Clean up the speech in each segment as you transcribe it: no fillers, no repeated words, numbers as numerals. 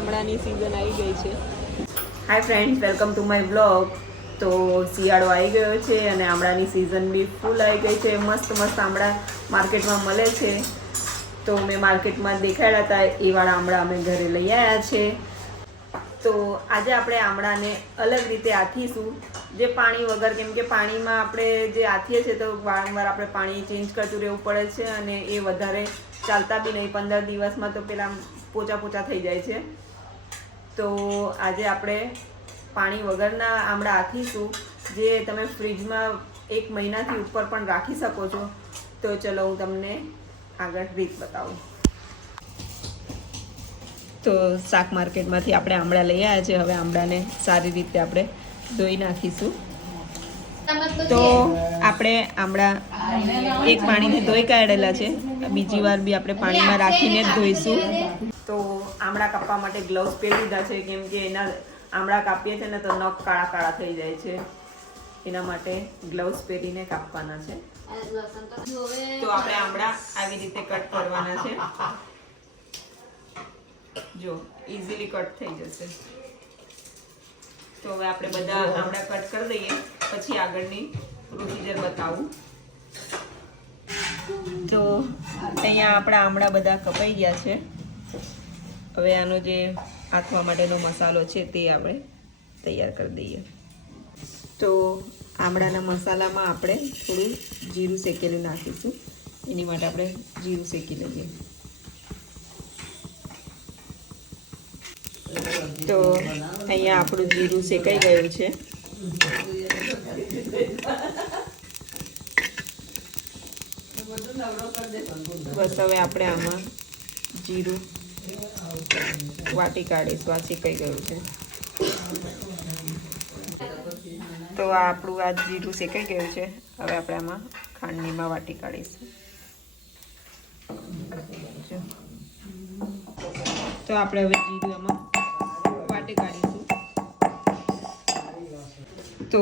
આમળાની season આવી ગઈ છે. Hi friends, welcome to my vlog. તો શિયાળો આવી ગયો છે અને આમળાની સિઝન બી ફૂલ આવી ગઈ છે. મસ્ત મસ્ત આમળા માર્કેટમાં મળે છે. તો મેં માર્કેટમાં દેખાડ્યા હતા એ વાળા આમળા અમે ઘરે લઈ આવ્યા છે. તો આજે આપણે આમળાને અલગ રીતે આથીશું, જે પાણી વગર, કેમ કે પાણીમાં આપણે જે આથીએ છીએ તો વારંવાર આપણે પાણી ચેન્જ કરતું રહેવું પડે છે અને એ વધારે ચાલતા બી નહીં. 15 દિવસમાં તો પેલા પોચા પોચા થઈ જાય છે. તો આજે આપણે પાણી વગરના આમળા આથીશું, જે તમે ફ્રીજમાં 1 મહિનાથી ઉપર પણ રાખી શકો છો. તો ચલો હું તમને આગળ રીત બતાવું. તો શાક માર્કેટમાંથી આપણે આમળા લઈ આવ્યા છે. હવે આમળાને સારી રીતે આપણે ધોઈ નાખીશું. તો આપણે આમળા એક પાણીથી ધોઈ કાઢેલા છે, બીજી વાર બી આપણે પાણીમાં રાખીને જ ધોઈશું. તો આમળા કાપવા માટે ગ્લવ્સ પહેરી લીધા છે, કેમ કે એના આમળા કાપીએ છીએ ને તો નખ કાળા કાળા થઈ જાય છે. એના માટે ગ્લવ્સ પહેરીને કાપવાના છે. તો આપણે આમળા આવી રીતે કટ કરવાના છે. જો ઇઝીલી કટ થઈ જશે. તો હવે આપણે બધા આમળા કટ કરી દઈએ, પછી આગળની પ્રોસીજર બતાવું. તો અહીંયા આપણા આમળા બધા કપાઈ ગયા છે. હવે આનો જે આથવા માટેનો મસાલો છે તે આપણે તૈયાર કરી દઈએ. તો આમળાના મસાલામાં આપણે થોડું જીરું શેકેલું નાખીશું. એની માટે આપણે જીરું શેકી લઈએ. તો અહીંયા આપણું જીરું શેકાઈ ગયું છે. બસ હવે આપણે આમાં જીરું વાટી કાઢીશું. આ શેકાઈ ગયું છે. તો આ આપણું આ જીરું શેકાઈ ગયું છે. હવે આપણે આમાં ખાંડણીમાં વાટી કાઢીશું. તો આપણે હવે જીરું આમાં વાટી કાઢીશું. તો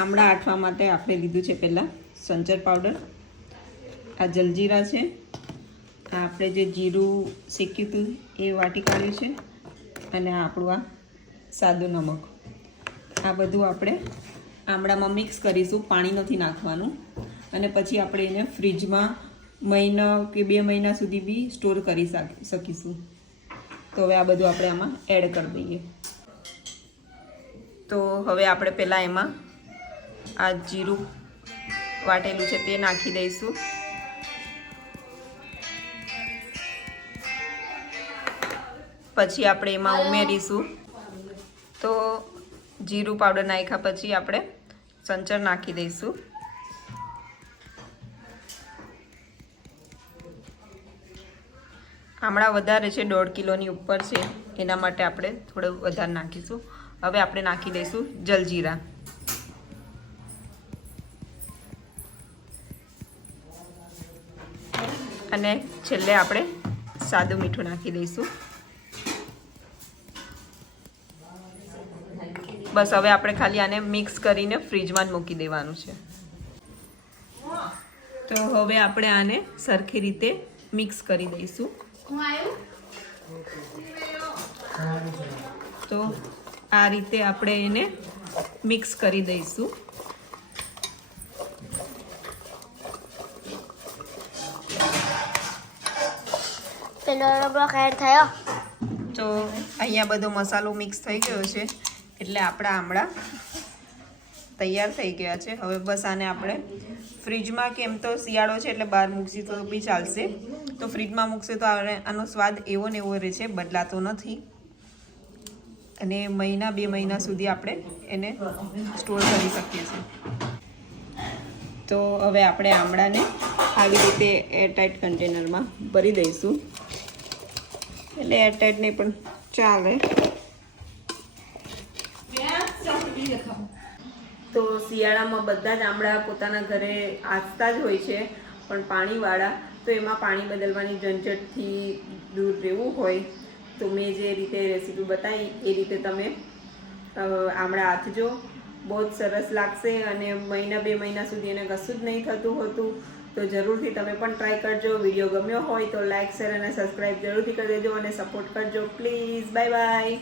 આમળા આઠવા માટે આપણે લીધું છે પહેલાં સંચર પાવડર, આ જલજીરા છે, આ આપણે જે જીરું શેક્યું હતું એ વાટી કાઢ્યું છે, અને આ આપણું આ સાદું નમક. આ બધું આપણે આમળામાં મિક્સ કરીશું. પાણી નથી નાખવાનું. અને પછી આપણે એને ફ્રીજમાં મહિના કે 2 મહિના સુધી બી સ્ટોર કરી શકીશું. તો હવે આ બધું આપણે આમાં એડ કરી દઈએ. તો હવે આપણે પહેલાં એમાં આ જીરું વાટેલું છે તે નાખી દઈશું. પછી આપણે એમાં ઉમેરીશું. તો જીરું પાવડર નાખ્યા પછી આપણે સંચર નાખી દઈશું. આમળા વધારે છે, 1.5 કિલોની ઉપર છે, એના માટે આપણે થોડું વધારે નાખીશું. હવે આપણે નાખી દઈશું જલજીરા. અને છેલ્લે આપણે સાદું મીઠું નાખી દઈશું. બસ હવે આપણે ખાલી આને મિક્સ કરીને ફ્રીજમાં જ મૂકી દેવાનું છે. તો હવે આપણે આને સરખી રીતે મિક્સ કરી દઈશું. તો આ રીતે આપણે એને મિક્સ કરી દઈશું. તો અહીંયા બધો મસાલો મિક્સ થઈ ગયો છે, એટલે આપણા આમળા તૈયાર થઈ ગયા છે. હવે બસ આને આપણે ફ્રીજમાં, કેમ તો શિયાળો છે એટલે બહાર મૂકશી તો બી ચાલશે. તો ફ્રીજમાં મૂકશે તો આનો સ્વાદ એવો ને એવો રહે છે, બદલાતો નથી. અને 1 મહિના 2 મહિના સુધી આપણે એને સ્ટોર કરી શકીએ છીએ. તો હવે આપણે આમળાને આવી રીતે એરટાઇટ કન્ટેનરમાં ભરી દઈશું. એટલે એરટાઇટ નહીં પણ ચાલે. તો શિયાળામાં બધા જ આમળા પોતાના ઘરે આથતા જ હોય છે, પણ પાણીવાળા. તો એમાં પાણી બદલવાની ઝંઝટથી દૂર રહેવું હોય તો મેં જે રીતે રેસીપી બતાવી એ રીતે તમે આમળા આથજો. બહુ જ સરસ લાગશે. અને 1 મહિના 2 મહિના સુધી એને કશું જ નહીં થતું હોતું. તો તો જરૂરથી તમે પણ ટ્રાય કરજો. વિડીયો ગમ્યો હોય તો લાઇક શેર અને સબસ્ક્રાઈબ જરૂરથી કરી દેજો અને સપોર્ટ કરજો પ્લીઝ. Bye bye.